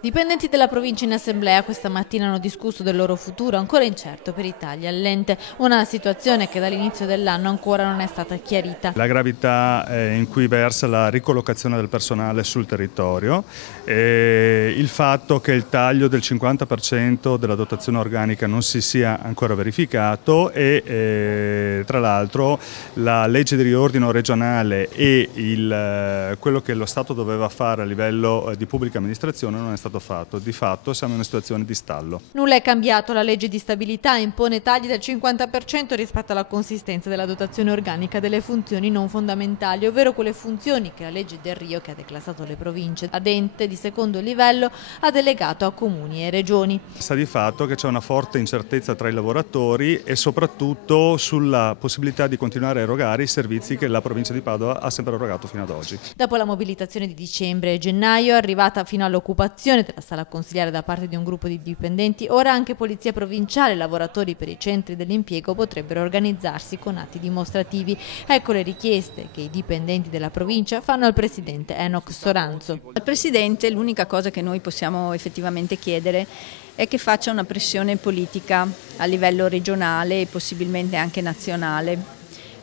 Dipendenti della provincia in assemblea questa mattina hanno discusso del loro futuro ancora incerto per i tagli all'ente, una situazione che dall'inizio dell'anno ancora non è stata chiarita. La gravità in cui versa la ricollocazione del personale sul territorio, il fatto che il taglio del 50% della dotazione organica non si sia ancora verificato e tra l'altro la legge di riordino regionale e quello che lo Stato doveva fare a livello di pubblica amministrazione non è stato fatto. Di fatto siamo in una situazione di stallo. Nulla è cambiato, la legge di stabilità impone tagli del 50% rispetto alla consistenza della dotazione organica delle funzioni non fondamentali, ovvero quelle funzioni che la legge Del Rio, che ha declassato le province ad ente di secondo livello, ha delegato a comuni e regioni. Sta di fatto che c'è una forte incertezza tra i lavoratori e soprattutto sulla possibilità di continuare a erogare i servizi che la provincia di Padova ha sempre erogato fino ad oggi. Dopo la mobilitazione di dicembre e gennaio, arrivata fino all'occupazione della sala consiliare da parte di un gruppo di dipendenti, ora anche Polizia Provinciale e lavoratori per i centri dell'impiego potrebbero organizzarsi con atti dimostrativi. Ecco le richieste che i dipendenti della provincia fanno al presidente Enoch Soranzo. Al presidente l'unica cosa che noi possiamo effettivamente chiedere è che faccia una pressione politica a livello regionale e possibilmente anche nazionale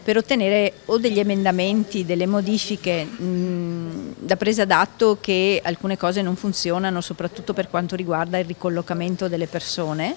per ottenere o degli emendamenti, delle modifiche da presa d'atto che alcune cose non funzionano, soprattutto per quanto riguarda il ricollocamento delle persone.